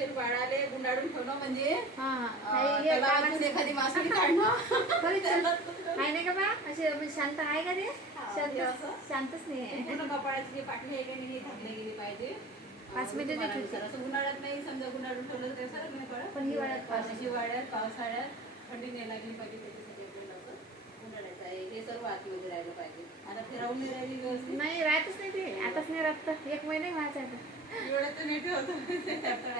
ये वाडाले गुंडाडून फोन असे आपण शांत शांत का पाळत ये काही नाही थकले पाच मिनिटातच असो गुंडाळत नाही समजा गुंडाडून फोन कसा रे पण ही वाडा पाच मिनिट वाडा पाहिजे नाही व्यवस्था नाही एक महिनाच होत